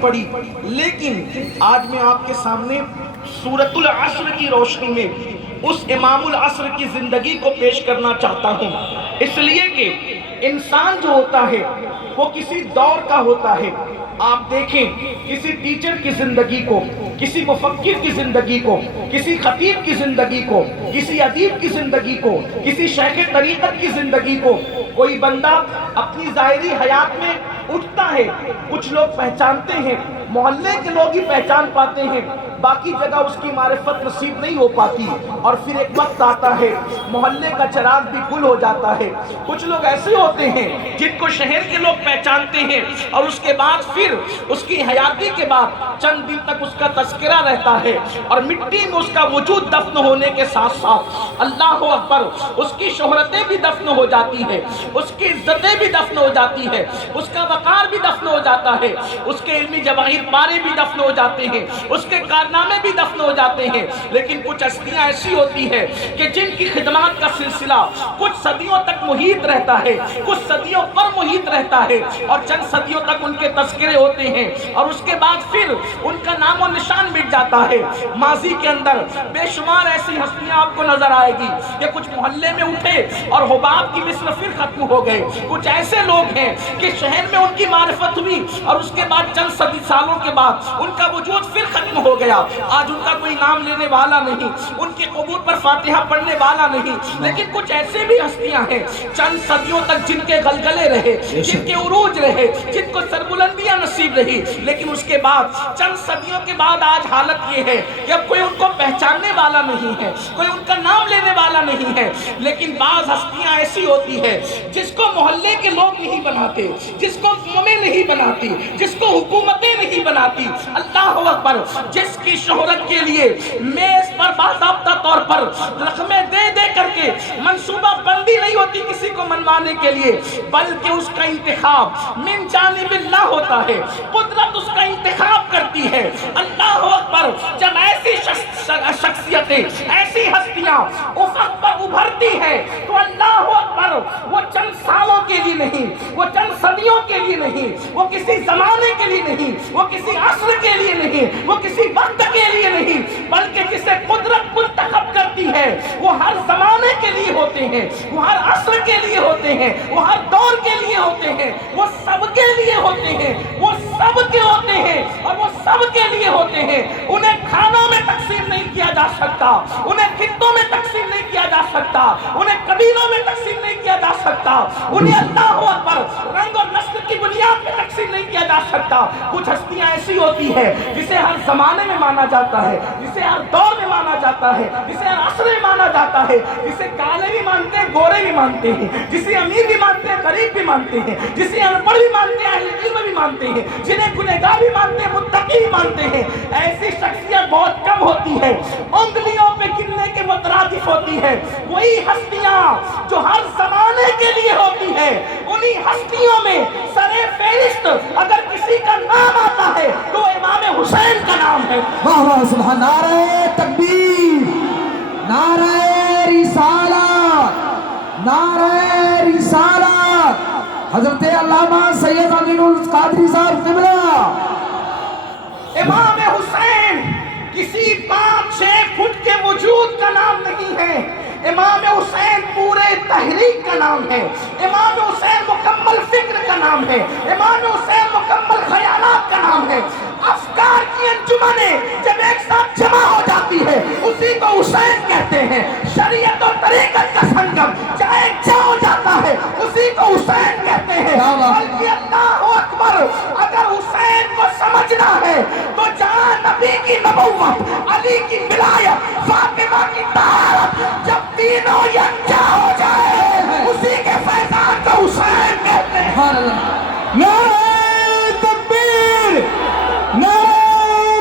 پڑی، لیکن آج میں آپ کے سامنے سورۃ العصر کی روشنی میں اس امام العصر کی زندگی کو پیش کرنا چاہتا ہوں، اس لیے کہ انسان جو ہوتا ہے وہ کسی دور کا ہوتا ہے۔ آپ دیکھیں کسی ٹیچر کی زندگی کو، کسی مفکر کی زندگی کو، کسی خطیب کی زندگی کو، کسی ادیب کی زندگی کو، کسی شیخ طریقت کی زندگی کو، کوئی بندہ اپنی ظاہری حیات میں اٹھتا ہے، کچھ لوگ پہچانتے ہیں، محلے کے لوگ ہی پہچان پاتے ہیں، باقی جگہ اس کی معرفت نصیب نہیں ہو پاتی، اور پھر ایک وقت آتا ہے محلے کا چراغ بھی گل ہو جاتا ہے۔ کچھ لوگ ایسے ہوتے ہیں جن کو شہر کے لوگ پہچانتے ہیں، اور اس کے بعد پھر اس کی حیاتی کے بعد چند دن تک اس کا تذکرہ رہتا ہے، اور مٹی میں اس کا وجود دفن ہونے کے ساتھ ساتھ اللہ اکبر اس کی شہرتیں بھی دفن ہو جاتی ہے، اس کی عزتیں بھی دفن ہو جاتی ہے، اس کا وقار بھی دفن ہو جاتا ہے، اس کے علمی جواہر پارے بھی دفن ہو جاتے ہیں، اس کے کارنامے بھی دفن ہو جاتے ہیں۔ لیکن کچھ ہستیاں ایسی ہوتی ہیں کہ جن کی خدمات کا سلسلہ کچھ صدیوں تک محیط رہتا ہے، کچھ صدیوں پر محیط رہتا ہے، اور چند صدیوں تک ان کے تذکرے ہوتے ہیں، اور اس کے بعد پھر ان کا نام و نشان مٹ جاتا ہے۔ ماضی کے اندر بے شمار ایسی ہستیاں آپ کو نظر آئے گی کہ کچھ محلے میں اٹھے اور حباب کی مثل پھر ختم ہو گئے۔ کچھ ایسے لوگ ہیں کہ شہر میں ان کی معرفت ہوئی، اور اس کے بعد چند صدی سالوں کے بعد ان کا وجود پھر ختم ہو گیا۔ آج ان کا کوئی نام لینے والا نہیں، ان کے قبور پر فاتحہ پڑھنے والا نہیں۔ لیکن کچھ ایسے بھی ہستیاں ہیں چند صدیوں تک جن کے غلغلے رہے، جن کے عروج رہے، جن کو سربلندیاں نصیب رہی، لیکن اس کے بعد چند صدیوں کے بعد آج حالت یہ ہے کہ اب کوئی ان کو پہچاننے والا نہیں ہے، کوئی ان کا نام لینے والا نہیں ہے۔ لیکن بعض ہستیاں ایسی ہوتی ہے جس کو محلے کے لوگ نہیں بناتے، جس کو قومیں نہیں بناتی، جس کو حکومتیں نہیں بناتی، اللہ اکبر، جس کی شہرت کے لیے میز پر باضابطہ طور پر رقمیں دے دے کر کے منصوبہ بندی نہیں ہوتی کسی کو منوانے کے لیے، بلکہ اس کا انتخاب من جانب اللہ ہوتا ہے، قدرت اس کا انتخاب کرتی ہے۔ اللہ اکبر، جب ایسی شخصیتیں، ایسی ہستیاں افق پر ابھرتی ہیں تو اللہ اکبر، وہ چند سالوں کے لیے نہیں، وہ چند صدیوں کے لیے نہیں، وہ کسی زمانے کے لیے نہیں، وہ کسی عصر کے لیے نہیں، وہ کسی وقت کے لیے نہیں، بلکہ جسے قدرت منتخب کرتی ہے وہ ہر زمانے کے لیے ہوتے ہیں، وہ ہر عصر کے لیے ہوتے ہیں، وہ ہر دور کے لیے ہوتے ہیں، وہ سب کے لیے ہوتے ہیں، وہ سب کے ہوتے ہیں، اور وہ سب کے لیے ہوتے ہیں۔ انہیں کھانوں میں تقسیم نہیں کیا جا سکتا، انہیں خطوں میں تقسیم نہیں کیا جا سکتا، انہیں قبیلوں میں تقسیم نہیں کیا جا سکتا، انہیں اللہ اکبر رنگ اور نسل کی بنیاد پہ تقسیم نہیں کیا جا سکتا۔ کچھ ہستیاں ایسی ہوتی ہے جسے ہر زمانے میں مانا جاتا ہے، جسے ہر دور میں مانا جاتا ہے، جسے ہر عصر میں مانا جاتا ہے، جسے کالے بھی مانتے ہیں، گورے بھی مانتے ہیں، جسے امیر بھی مانتے ہیں، غریب بھی مانتے ہیں، جسے ان پڑھ بھی مانتے ہیں، اہل علم بھی مانتے ہیں، جنہیں گنہگار بھی مانتے ہیں، متقی بھی مانتے ہیں۔ ایسی شخصیت بہت کم ہوتی ہے، انگلیوں پہ گننے کے مترادف ہوتی ہے۔ وہی ہستیاں جو ہر زمانے کے لیے ہوتی ہے، انہی ہستیوں میں سر فہرست اگر کسی کا نام آتا ہے تو امام حسین کا نام ہے۔ واہ واہ سبحان، نعرہ تکبیر، نعرہ رسالت، نعرہ رسالت، حضرت علامہ سید امین القادری صاحب قبلہ۔ امام حسین کسی 5-6 فٹ کے وجود کا نام نہیں ہے، امام حسین پورے تحریک کا نام ہے، امام حسین مکمل فکر کا نام ہے، امام حسین مکمل خیالات کا نام ہے۔ افکار کی انجمنیں جب ایک ساتھ جمع ہو جاتی ہے اسی کو حسین کہتے ہیں۔ شریعت اور طریقت کا سنگم جہاں ایک جا ہو جاتا ہے اسی کو حسین کہتے ہیں۔ بلکہ اللہ اکبر، اگر حسین کو سمجھنا ہے تو جہاں نبی کی نبوت، علی کی ولایت، فاطمہ کی طہارت، جب تینوں یکجا ہو جائے اسی کے فیضان کو حسین کہتے ہیں۔ نعرہ تکبیر، نعرہ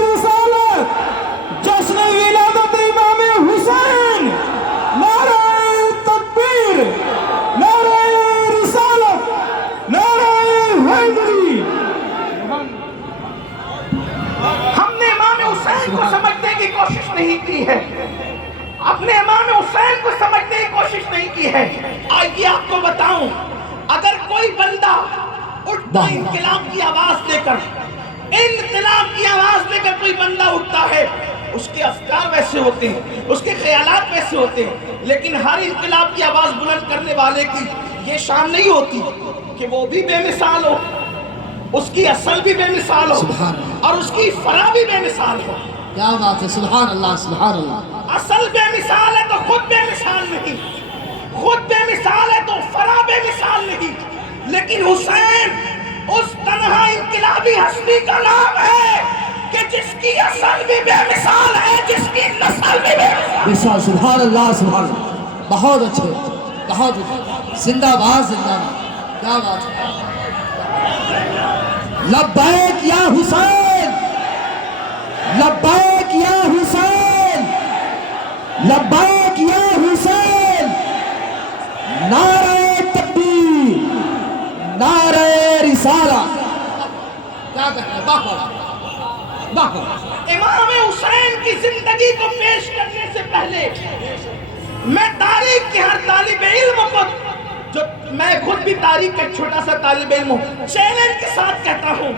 رسالت، جشن ولادت امام حسین، نعرہ تکبیر، نعرہ رسالت، نعرہ حیدری۔ ہم نے امام حسین کو سمجھنے کی کوشش نہیں کی ہے، اپنے امام حسین کو سمجھنے کی کوشش نہیں کی ہے۔ آئیے آپ کو بتاؤں، اگر کوئی بندہ اٹھتا انقلاب کی آواز دے کر، انقلاب کوئی بندہ اٹھتا ہے اس کے افکار ویسے ہوتے ہیں، اس کے خیالات ویسے ہوتے ہیں، لیکن ہر انقلاب کی آواز بلند کرنے والے کی یہ شان نہیں ہوتی کہ وہ بھی بے مثال ہو، اس کی اصل بھی بے مثال ہو سبحان اللہ، اور اس کی فرا بھی بے مثال ہو۔ کیا بات ہے، سبحان اللہ سبحان اللہ۔ اصل بے مثال ہے تو خود بے مثال نہیں، خود بے مثال ہے تو فرا بے مثال نہیں، لیکن حسین اس تنہا انقلابی ہستی کا نام ہے کہ جس کی اصل بھی بے مثال ہے، جس کی نسل بھی بے مثال مثال، سبحان اللہ سبحان اللہ، بہت اچھے، بہت اچھے، زندہ باد زندہ باد، کیا بات ہے۔ لبیک یا حسین، لبیک یا حسین، لبیک یا حسین، نعرہ تکبیر، نعرہ رسالہ، کیا کہتے ہیں، امام حسین کی زندگی کو پیش کرنے سے پہلے میں تاریخ کے ہر طالب علم کو، جو میں خود بھی تاریخ کا چھوٹا سا طالب علم ہوں، چیلنج کے ساتھ کہتا ہوں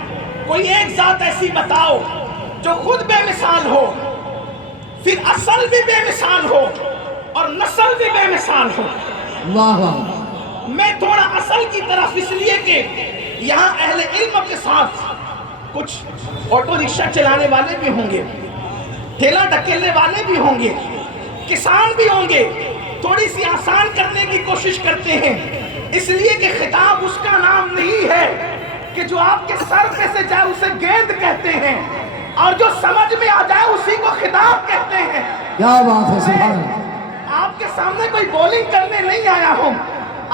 کوئی ایک ذات ایسی بتاؤ جو خود بے مثال ہو، پھر اصل بھی بے مثال ہو اور نسل بھی بے مثال ہو۔ واہ واہ، میں تھوڑا اصل کی طرف اس لیے کہ یہاں اہل علم کے ساتھ کچھ آٹو رکشہ چلانے والے بھی ہوں گے، ٹھیلا ڈھکیلنے والے بھی ہوں گے، کسان بھی ہوں گے، تھوڑی سی آسان کرنے کی کوشش کرتے ہیں، اس لیے کہ خطاب اس کا نام نہیں ہے کہ جو آپ کے سر پہ سے جائے اسے گیند کہتے ہیں، اور جو سمجھ میں آ جائے اسی کو خطاب کہتے ہیں۔ کیا بات ہے، سبحان اللہ۔ آپ کے سامنے کوئی بولنگ کرنے نہیں آیا ہوں،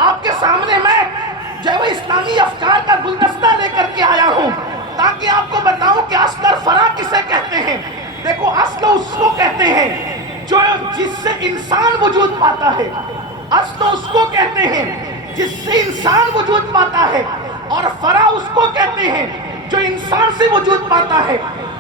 آپ کے سامنے میں جو ہے وہ اسلامی افکار کا گلدستہ لے کر کے آیا ہوں تاکہ آپ کو بتاؤں کہ اصل اور فرا کسے کہتے ہیں۔ دیکھو، اصل اس کو کہتے ہیں جو جس سے انسان وجود پاتا ہے، اصل اس کو کہتے ہیں جس سے انسان وجود پاتا ہے، اور فرا اس کو کہتے ہیں جو انسان سے وجود پاتا ہے۔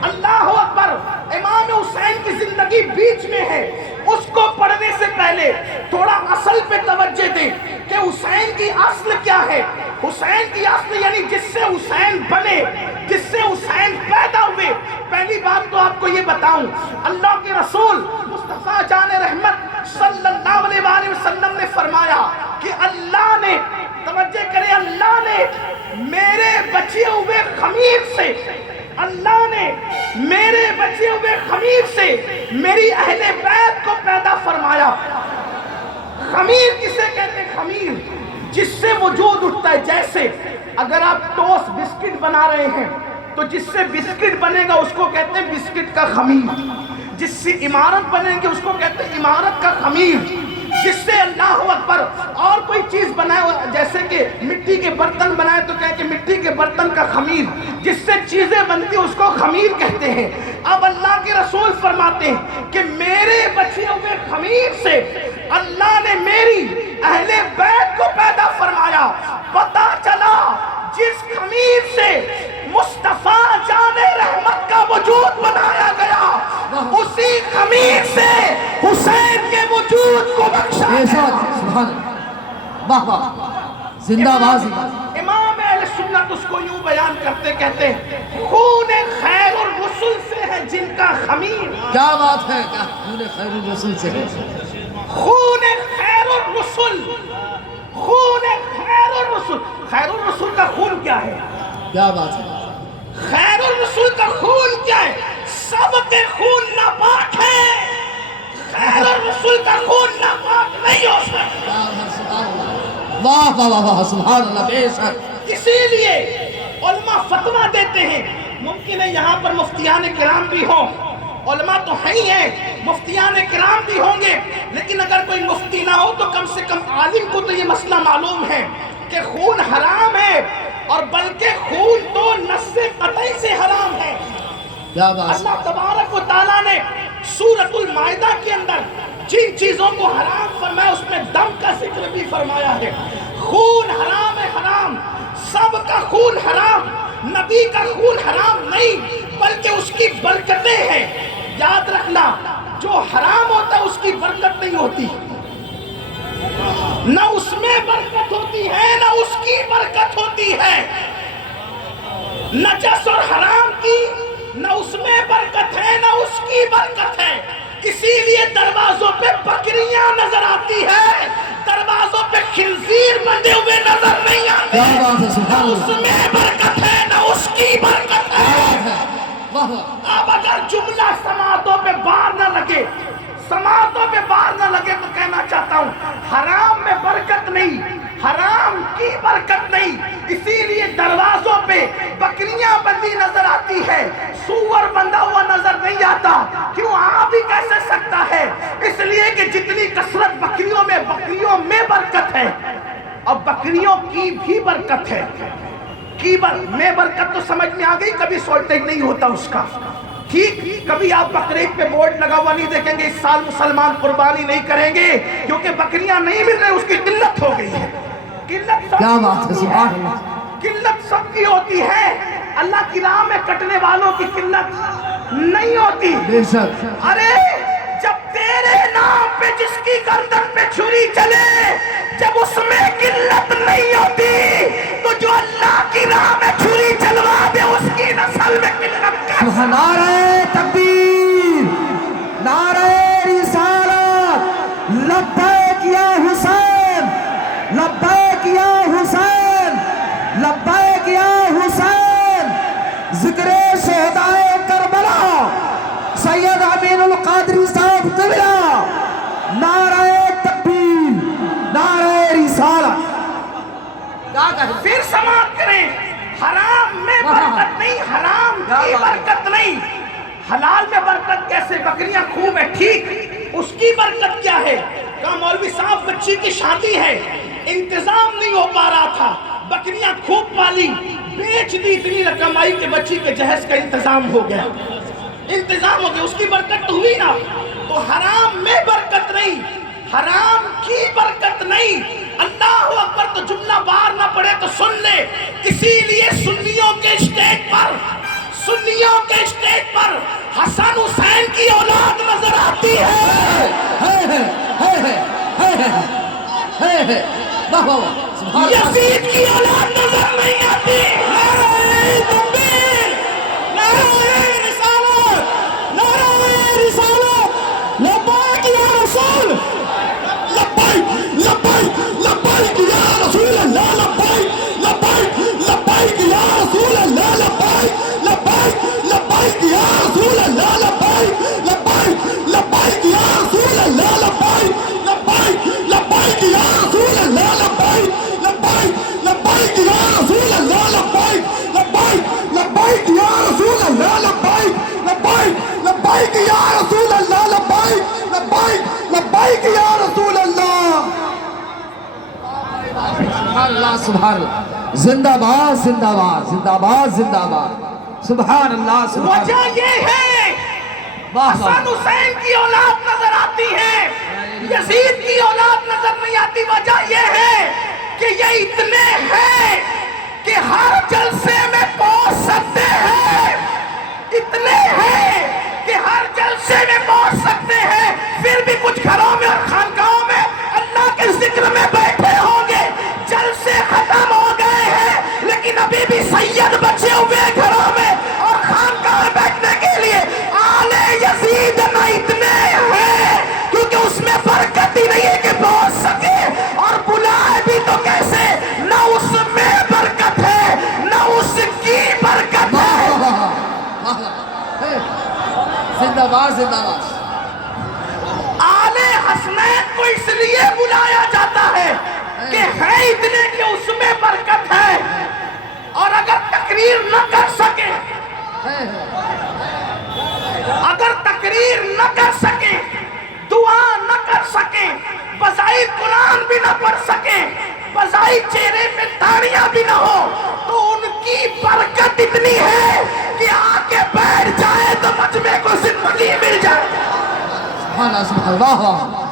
اللہ اکبر، امام حسین کی زندگی بیچ میں ہے، اس کو پڑھنے سے پہلے تھوڑا اصل پہ توجہ دیں کہ حسین کی اصل کیا ہے۔ حسین کی اصل یعنی جس سے حسین بنے، جس سے حسین پیدا ہوئے۔ پہلی بات تو آپ کو یہ بتاؤں، اللہ کے رسول مصطفیٰ جان رحمت صلی اللہ علیہ وآلہ وسلم نے فرمایا کہ اللہ نے، توجہ کریں، اللہ نے میرے بچے ہوئے خمیر سے، اللہ نے میرے بچے ہوئے خمیر سے میری اہل بیت کو پیدا فرمایا۔ خمیر کسے کہتے ہیں؟ خمیر جس سے وجود اٹھتا ہے۔ جیسے اگر آپ ٹوسٹ بسکٹ بنا رہے ہیں تو جس سے بسکٹ بنے گا اس کو کہتے ہیں بسکٹ کا خمیر، جس سے عمارت بنے گی اس کو کہتے ہیں عمارت کا خمیر، جس سے اللہ اکبر اور کوئی چیز بنائے، جیسے کہ مٹی کے برتن بنائے تو کہتے ہیں مٹی کے برتن کا خمیر، جس سے چیزیں بنتی اس کو خمیر کہتے ہیں۔ اب اللہ کے رسول فرماتے ہیں کہ میرے بچے ہوئے خمیر سے اللہ نے میری اہل بیت کو پیدا فرمایا۔ پتہ چلا جس خمیر سے مصطفیٰ جان رحمت کا وجود بنایا گیا، اسی خمیر سے حسین کے وجود کو بخشا گیا۔ سبحان اللہ، واہ واہ، زندہ باد زندہ باد۔ امام اہل سنت اس کو یوں بیان کرتے کہتے ہیں خون خیر الرسل سے ہے جن کا خمیر۔ کیا بات ہے، کیا خون خیر الرسول سے ہے، خون خیر الرسل، خون خیر الرسل۔ خیر الرسل کا خون کیا ہے؟ کیا بات ہے، خیر الرسول کا خون کیا ہے؟ سب کے خون ناپاک ہے، خیر الرسول کا خون ناپاک نہیں ہو سکتا۔ کیا بات، سبحان اللہ، واہ واہ واہ واہ، سبحان اللہ، بے شک۔ اسی لیے علماء فتویٰ دیتے ہیں، ممکن ہے یہاں پر مفتیان کرام بھی ہوں، علماء تو ہی ہیں، مفتیان کرام بھی ہوں گے، لیکن اگر کوئی مفتی نہ ہو تو کم سے کم عالم کو تو یہ مسئلہ معلوم ہے کہ خون حرام ہے، اور بلکہ خون تو نص قطعی سے حرام ہے۔ کیا بات، اللہ تبارک و تعالیٰ نے سورۃ المائدہ کے اندر جن چیزوں کو حرام فرمایا اس میں دم کا ذکر بھی فرمایا ہے۔ خون حرام ہے، حرام، سب کا خون حرام، نبی کا خون حرام نہیں بلکہ اس کی برکتیں ہیں۔ یاد رکھنا، جو حرام ہوتا ہے اس کی برکت نہیں ہوتی، نہ اس میں برکت ہوتی ہے نہ اس کی برکت ہوتی ہے۔ نجس اور حرام کی نہ اس میں برکت کی برکت ہے، اسی لیے دروازوں پہ بکریاں نظر آتی ہے، دروازوں پہ خنزیر بندے ہوئے نظر نہیں آتے۔ نہ اس میں برکت ہے نہ اس کی برکت ہے۔ اب اگر جملہ سماعتوں پہ بار نہ لگے، سماعتوں پہ بار نہ لگے تو کہنا چاہتا ہوں حرام میں برکت نہیں، حرام کی برکت نہیں، اسی لیے دروازوں پہ بکریاں بندی نظر آتی ہے، سور بندہ ہوا نظر نہیں آتا۔ کیوں آ بھی کیسے سکتا ہے؟ اس لیے کہ جتنی کثرت بکریوں میں برکت ہے، اب بکریوں کی بھی برکت ہے، میں برکت تو سمجھ میں آ گئی، کبھی سوچتے نہیں ہوتا اس کا، ٹھیک؟ کبھی آپ بقرعید پہ بورڈ لگا ہوا نہیں دیکھیں گے اس سال مسلمان قربانی نہیں کریں گے کیونکہ بکریاں نہیں مل رہے، اس کی قلت ہو گئی ہے۔ قلت سب کیا بات ہے، سبحان اللہ، قلت سب کی ہوتی ہے، اللہ کی راہ میں کٹنے والوں کی قلت نہیں ہوتی۔ بے شک۔ ارے جب تیرے نام پہ جس کی گردن پہ چھری چلے، جب اس میں قلت نہیں ہوتی تو جو اللہ کی راہ میں چھری چلوا دے اس کی نسل میں قلت کیسے؟ نعرہ تکبیر، نعرہ رسالت، لبیک یا حسین، لبیک یا حسین، لبیک یا حسین، ذکر شہدائے کربلا سید امین القادری صاحب قبلہ، نعرہ تکبیر، نعرہ رسالت۔ پھر سماعت کریں، حرام میں برکت نہیں، حرام کی برکت نہیں، حلال میں برکت کیسے؟ بکریاں خوب ہے، ٹھیک، اس کی برکت کیا ہے؟ کہا مولوی صاحب بچی کی شادی ہے، انتظام نہیں ہو پا رہا تھا، بکریاں خوب پالی، بیچ دی، اتنی رقم آئی کہ بچی کے جہیز کا انتظام ہو گیا، انتظام ہو گیا، اس کی برکت تو ہوئی نا۔ تو حرام میں برکت نہیں، حرام کی برکت نہیں۔ اللہ اکبر تو جملہ بار نہ پڑے تو سن لے، اسی لیے سنیوں کے اسٹیج پر حسن حسین کی اولاد نظر آتی ہے، یزید کی اولاد نظر نہیں آتی۔ نعرہ تکبیر، نعرہ رسالت، نعرہ رسالت، لبیک یا رسول، لبیک لبیک لبیک یا رسول اللہ، لبیک لبیک لبیک یا رسول اللہ، لبیک لبیک لبیک یا رسول اللہ، لبیک لبیک لبیک یا رسول اللہ، لبیک لبیک لبیک یا رسول اللہ، لبیک لبیک لبیک یا رسول اللہ، لبیک لبیک لبیک یا رسول اللہ، لبیک لبیک لبیک یا رسول اللہ، لبیک لبیک لبیک یا رسول اللہ۔ سبحان اللہ، سبحان اللہ، زندہ باد، زندہ باد، زندہ باد، زندہ باد، سبحان اللہ، سبحان اللہ۔ وجہ یہ ہے حسن حسین کی اولاد نظر آتی ہے، یزید کی اولاد نظر نہیں آتی۔ وجہ یہ ہے کہ یہ اتنے ہیں کہ ہر جلسے میں پہنچ سکتے ہیں، اتنے ہیں کہ ہر جلسے میں پہنچ سکتے ہیں، پھر بھی کچھ گھروں میں اور خانقاہوں میں اللہ کے ذکر میں بیٹھے ہوں گے، جلسے ختم ہو گئے ہیں لیکن ابھی بھی سید بچے ہوئے گھروں میں اور خانقاہ میں بیٹھنے کے لیے آل یزید نہ اتنے ہیں، کیونکہ اس میں برکت ہی نہیں ہے کہ پہنچ سکے، اور بلائے بھی تو کیسے؟ نہ اس میں برکت ہے نہ اس کی برکت ہے۔ زندہ باد، زندہ باد۔ آل حسنین کو اس لیے بلایا جاتا ہے کہ ہے اتنے کہ اس میں برکت ہے، اور اگر تقریر نہ کر سکے، اگر تقریر نہ کر سکے، دعا نہ کر سکے، بظاہر قرآن بھی نہ پڑھ سکے، بظاہر چہرے پہ داڑیاں بھی نہ ہو، تو ان کی برکت اتنی ہے کہ آ کے بیٹھ جائے تو مجمع کو زندگی مل جائے۔ سبحان اللہ، سبحان اللہ، واہ۔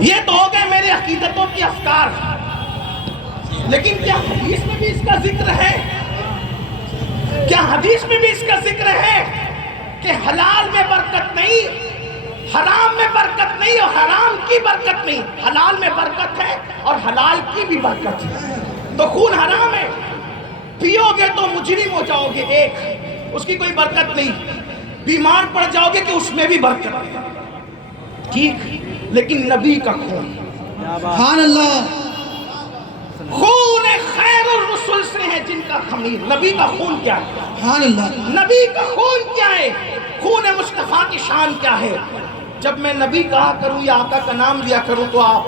یہ تو ہو گئے میرے عقیدتوں کی افکار، لیکن کیا حدیث میں بھی اس کا ذکر ہے؟ کیا حدیث میں بھی اس کا ذکر ہے کہ حلال میں برکت نہیں، حرام میں برکت نہیں اور حرام کی برکت نہیں. حلال میں برکت ہے اور حلال کی بھی برکت ہے. تو خون حرام ہے، پیو گے تو مجرم ہو جاؤ گے ایک، اس کی کوئی برکت نہیں. بیمار پڑ جاؤ گے کہ اس میں بھی برکت ہے، ٹھیک. لیکن نبی کا خون، سبحان اللہ، خون خیر الرسل سے ہے جن کا خمیر. نبی کا خون کیا ہے؟ سبحان اللہ، نبی کا خون کیا ہے؟ خون مصطفیٰ کی شان کیا ہے؟ جب میں نبی کہا کروں یا آقا کا نام لیا کروں تو آپ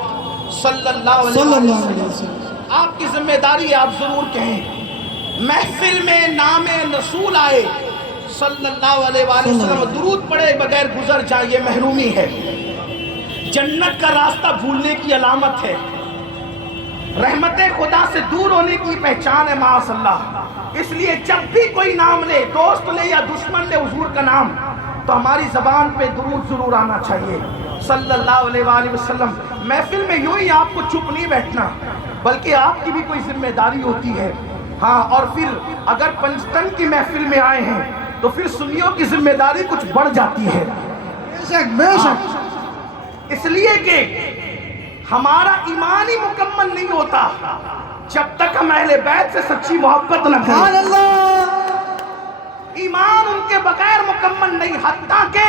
صلی اللہ صلی علیہ اللہ علیہ وسلم، وسلم. آپ کی ذمہ داری ہے، آپ ضرور کہیں. محفل میں نام رسول آئے صلی اللہ علیہ وسلم، درود پڑے بغیر گزر جائے، یہ محرومی ہے. جنت کا راستہ بھولنے کی علامت ہے، رحمت خدا سے دور ہونے کی پہچان ہے معاذ اللہ. اس لیے جب بھی کوئی نام لے، دوست لے یا دشمن لے حضور کا نام، تو ہماری زبان پہ درود ضرور آنا چاہیے صلی اللہ علیہ وآلہ وسلم. محفل میں یوں ہی آپ کو چپ نہیں بیٹھنا، بلکہ آپ کی بھی کوئی ذمہ داری ہوتی ہے. ہاں، اور پھر اگر پنجتن کی محفل میں آئے ہیں تو پھر سنیوں کی ذمہ داری کچھ بڑھ جاتی ہے. بے شک بے شک. اس لیے کہ ہمارا ایمان ہی مکمل نہیں ہوتا جب تک ہم اہل بیت سے سچی محبت نہ سبحان کریں. اللہ، ایمان ان کے بغیر مکمل نہیں، حتیٰ کہ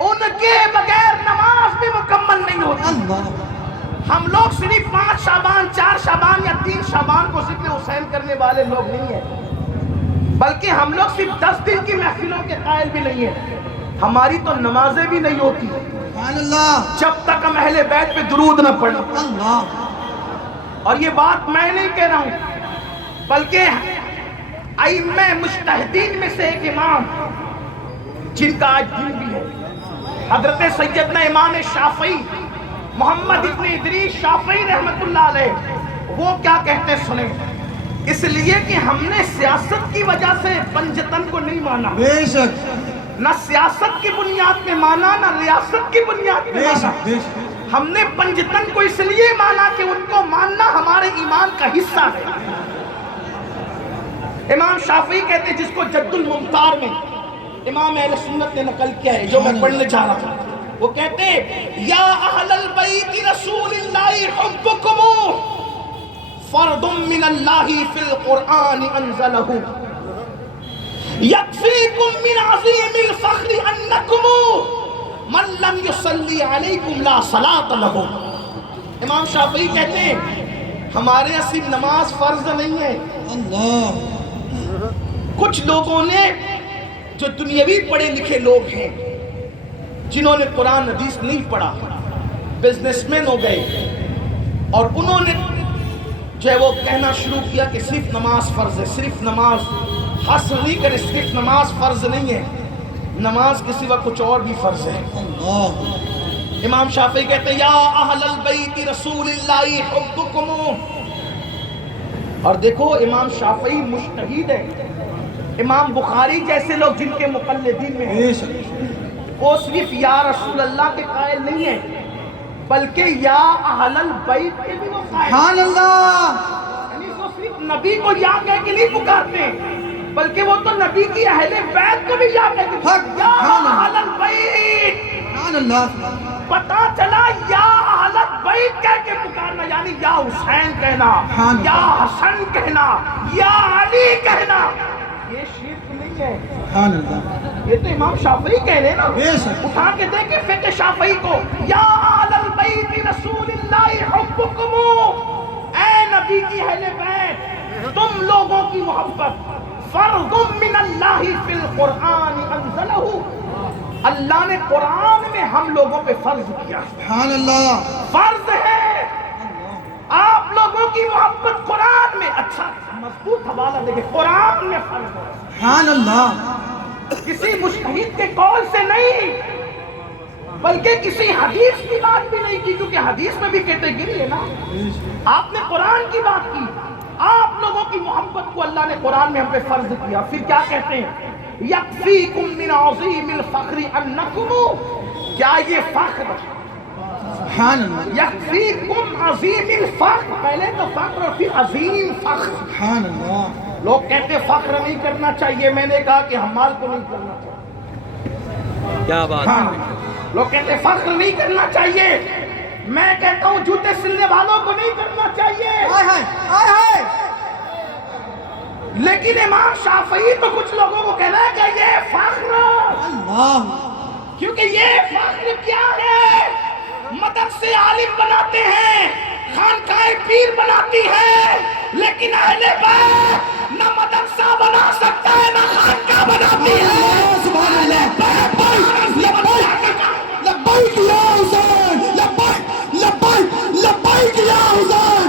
ان کے بغیر نماز بھی مکمل نہیں ہوتی. اللہ، ہم لوگ صرف 5 شعبان 4 شعبان یا 3 شعبان کو ذکر حسین کرنے والے لوگ نہیں ہیں، بلکہ ہم لوگ صرف 10 دن کی محفلوں کے قائل بھی نہیں ہیں. ہماری تو نمازیں بھی نہیں ہوتی سبحان اللہ، جب تک ہم اہل بیت پہ درود نہ پڑھیں. اللہ، اور یہ بات میں نہیں کہہ رہا ہوں، بلکہ ائمہ مجتہدین میں سے ایک امام جن کا آج دن بھی ہے، حضرت سیدنا امام شافعی محمد ابن ادریس شافعی رحمت اللہ علیہ، وہ کیا کہتے سنیں. اس لیے کہ ہم نے سیاست کی وجہ سے پنجتن کو نہیں مانا، بے شک نہ سیاست کی بنیاد پہ مانا نہ ریاست کی بنیاد پہ بے مانا. شک بے شک. ہم نے پنجتن کو اس لیے مانا کہ ان کو ماننا ہمارے ایمان کا حصہ ہے. امام شافعی کہتے ہیں، جس کو جد الممتار میں امام اہل سنت نے نقل کیا ہے، جو میں پڑھنے جا رہا تھا، وہ کہتے ہیں یا اہل البیت رسول اللہ حبکم فرض من اللہ فی القرآن انزلہ یکفیکم من عظیم الفخر انکم من لم یصلی علیکم لا صلاۃ لہ. امام شافعی کہتے ہیں ہمارے یہاں صرف نماز فرض نہیں ہے. اللہ، کچھ لوگوں نے جو دنیاوی پڑھے لکھے لوگ ہیں، جنہوں نے قرآن حدیث نہیں پڑھا، بزنس مین ہو گئے، اور انہوں نے جو ہے وہ کہنا شروع کیا کہ صرف نماز فرض ہے. صرف نماز، حصر نہیں کرے، صرف نماز فرض نہیں ہے، نماز کے سوا کچھ اور بھی فرض ہے. اللہ، امام شافعی کہتے ہیں یا اہل البیت رسول اللہ حبکم. اور دیکھو امام شافعی مجتہد ہے. امام بخاری جیسے لوگ جن کے مقلدین میں ہیں، بے شک وہ صرف یا رسول اللہ کے قائل نہیں ہیں، بلکہ یا اہل البیت کے بھی وہ قائل ہیں. سبحان اللہ، یعنی وہ صرف نبی کو یا کہہ کے نہیں پکارتے، بلکہ وہ تو نبی کی اہل بیت کو بھی یا کہتے ہیں، حق، یا سبحان اللہ. اہل البیت. سبحان اللہ، پتا چلا یا اہل بیت کہہ کے پکارنا یعنی یا حسین کہنا، سبحان یا حسن کہنا، یا علی کہنا، یہ شرک نہیں ہے. سبحان اللہ، یہ تو امام شافعی کہہ رہے ہیں نا. بے شک. اٹھا کے دیکھیں فقہ شافعی کو، یا اہل البیت رسول اللہ حبکم، اے نبی کی اہل بیت تم لوگوں کی محبت فرض من اللہ فی القرآن انزلہ، اللہ نے قرآن میں ہم لوگوں پہ فرض کیا. سبحان اللہ، فرض ہے آپ لوگوں کی محبت قرآن میں. اچھا مضبوط حوالہ دیکھیں، قرآن میں فرض ہے، سبحان اللہ، کسی مجتہد کے قول سے نہیں، بلکہ کسی حدیث کی بات بھی نہیں کی، کیونکہ حدیث میں بھی کیٹیگری ہے نا. آپ نے قرآن کی بات کی. آپ لوگوں کی محبت کو اللہ نے قرآن میں ہم پہ فرض کیا. پھر کیا کہتے ہیں یکفیکم من عظیم الفخر انکم، کیا یہ فخر سبحان اللہ، یکفیکم عظیم الفخر، پہلے تو فخر اور پھر عظیم فخر. سبحان اللہ، لوگ کہتے فخر نہیں کرنا چاہیے، میں نے کہا کہ حمال کو نہیں کرنا چاہیے. کیا بات سبحان ہے. اللہ. لوگ کہتے ہیں فخر نہیں کرنا چاہیے، میں کہتا ہوں جوتے سلنے والوں کو نہیں کرنا چاہیے، آئے ہائے آئے ہائے، لیکن امام شافعی تو کچھ لوگوں کو کہنا ہے کہ یہ فخر، اللہ، کیونکہ یہ فخر کیا ہے؟ مدرسے عالم بناتے ہیں، خانقاہ پیر بناتی ہے، لیکن اہل بیت نہ مدرسہ بنا سکتا ہے نہ خانقاہ بناتی